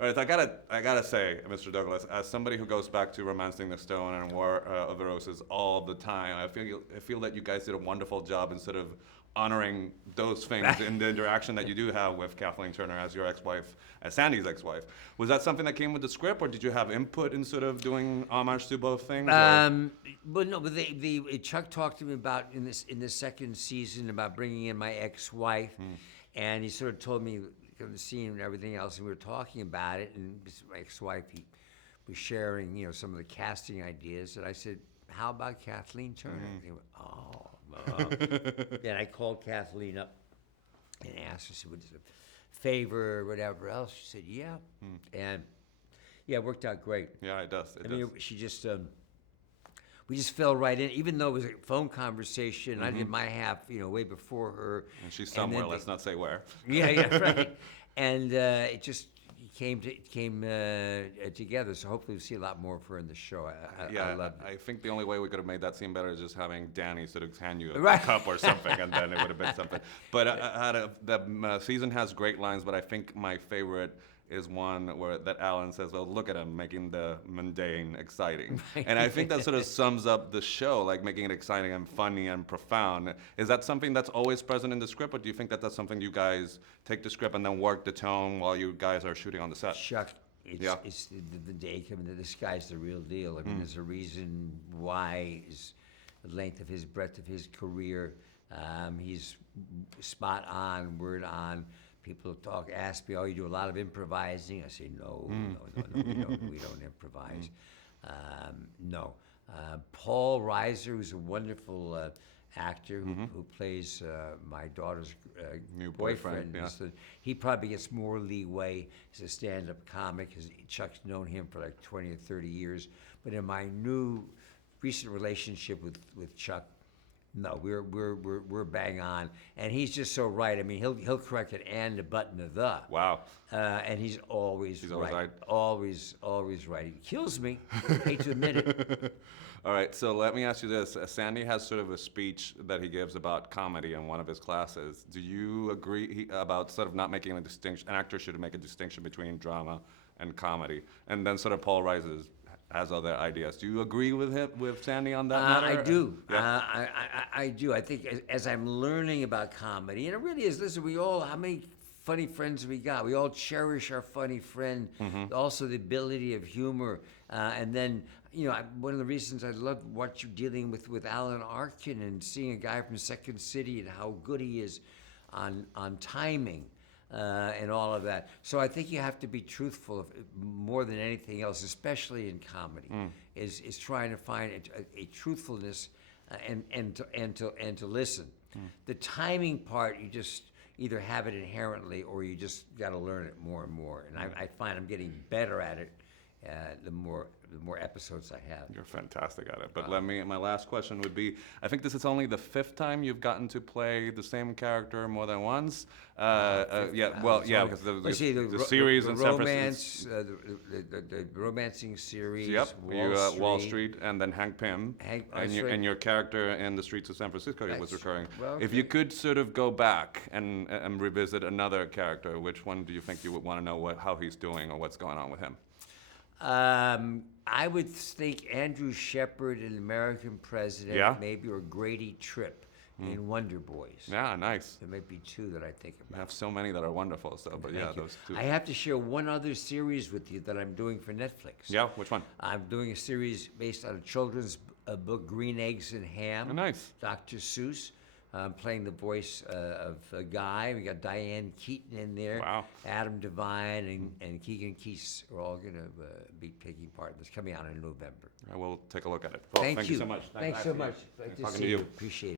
All right, I gotta say, Mr. Douglas, as somebody who goes back to *Romancing the Stone* and *War of the Roses* all the time, I feel that you guys did a wonderful job in sort of honoring those things in the interaction that you do have with Kathleen Turner as your ex-wife, as Sandy's ex-wife. Was that something that came with the script, or did you have input in sort of doing homage to both things? But no, but Chuck talked to me about in the second season about bringing in my ex-wife, and he sort of told me the scene and everything else, and we were talking about it, and my ex-wife, he was sharing, some of the casting ideas, and I said, "How about Kathleen Turner?" And he went, "Oh." And I called Kathleen up and asked her, "She was a favor or whatever else." She said, "Yeah," and yeah, it worked out great. Yeah, it does. I mean, she just. We just fell right in, even though it was a phone conversation. I did my half, way before her. And she's somewhere. Let's not say where. Yeah, right. And it just came together. So hopefully we'll see a lot more of her in the show. I love it. I think the only way we could have made that seem better is just having Danny sort of hand you a cup or something, and then it would have been something. But the season has great lines, but I think my favorite is one that Alan says, "Well, look at him making the mundane exciting," and I think that sort of sums up the show, like making it exciting and funny and profound. Is that something that's always present in the script, or do you think that that's something you guys take the script and then work the tone while you guys are shooting on the set? Chuck, it's the day coming. This guy's the real deal. I mean, there's a reason why the length of his breadth of his career. He's spot on, word on. People ask me, "Oh, you do a lot of improvising?" I say, "No, we don't improvise." No. Paul Reiser, who's a wonderful actor who plays my daughter's new boyfriend. Yeah. He probably gets more leeway as a stand-up comic, because Chuck's known him for like 20 or 30 years. But in my recent relationship with Chuck, no, we're bang on, and he's just so right. I mean, he'll correct an and a but and a the. Wow. And he's always right. Always right. He kills me. I hate to admit it. All right, so let me ask you this. Sandy has sort of a speech that he gives about comedy in one of his classes. Do you agree about sort of not making a distinction? An actor should make a distinction between drama and comedy. And then sort of Paul Reiser has other ideas. Do you agree with Sandy on that matter? I do. Yeah. I do. I think as I'm learning about comedy, and it really is, listen, how many funny friends we got? We all cherish our funny friend. Also the ability of humor. And then, one of the reasons I love what you're dealing with Alan Arkin, and seeing a guy from Second City and how good he is on timing. And all of that. So I think you have to be truthful more than anything else, especially in comedy, is trying to find a truthfulness and to listen. The timing part, you just either have it inherently, or you just got to learn it more and more. And I find I'm getting better at it the more episodes I have. You're fantastic at it. But my last question would be, I think this is only the 5th time you've gotten to play the same character more than once. Because the series in San Francisco. The romancing series. Yep, Wall Street, and then Hank Pym. And your character in The Streets of San Francisco was recurring. Well, okay. If you could sort of go back and revisit another character, which one do you think you would want to know how he's doing or what's going on with him? I would think Andrew Shepard in American President, maybe, or Grady Tripp in Wonder Boys. Yeah, nice. There might be two that I think about. You have so many that are wonderful, but those two. I have to share one other series with you that I'm doing for Netflix. Yeah, which one? I'm doing a series based on a children's book, Green Eggs and Ham. Oh, nice. Dr. Seuss. I'm playing the voice of a guy. We got Diane Keaton in there. Wow. Adam Devine and Keegan Keese are all going to be taking part. It's coming out in November. I will take a look at it. Well, thank you so much. Thanks so much. Nice talking to you. Appreciate it.